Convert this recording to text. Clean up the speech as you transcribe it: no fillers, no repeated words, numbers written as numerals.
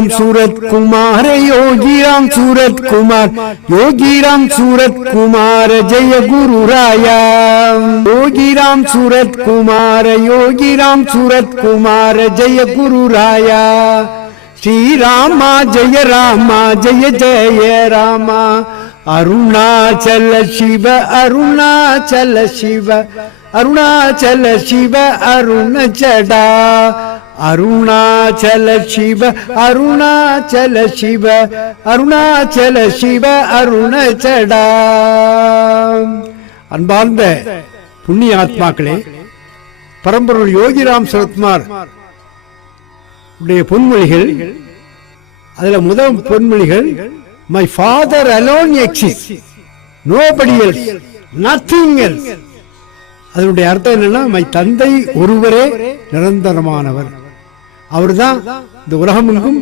ராம் சூரத் குமார யோகி ராம் சூரத் குமார் யோகி ராம் சூரத் குமார ஜெய குரு ராயா யோகி ராம் சூரத் குமார யோகி ராம் சூரத் குமார ஜெய குரு ராயா ஸ்ரீராமா ஜெய ராமா ஜெய ஜெய ராமா அருணாச்சல சிவ அருணாச்சல சிவ அருணாச்சல சிவ அருணச்சடா அருணாச்சல சிவ அருணாச்சல சிவ அருணாச்சல சிவ அருணச்சடா. அன்பார்ந்த புண்ணிய ஆத்மாக்களே, பரம்பொருள் யோகிராம் சரத்குமார் உடைய பொன்மொழிகள், அதுல முதல் பொன்மொழிகள் my father alone exist, nobody else, nothing else. அதனுடைய அர்த்தம் என்னன்னா, மை தந்தை ஒருவரே நிரந்தரமானவர், அவர்தான் இந்த உலகம் எங்கும்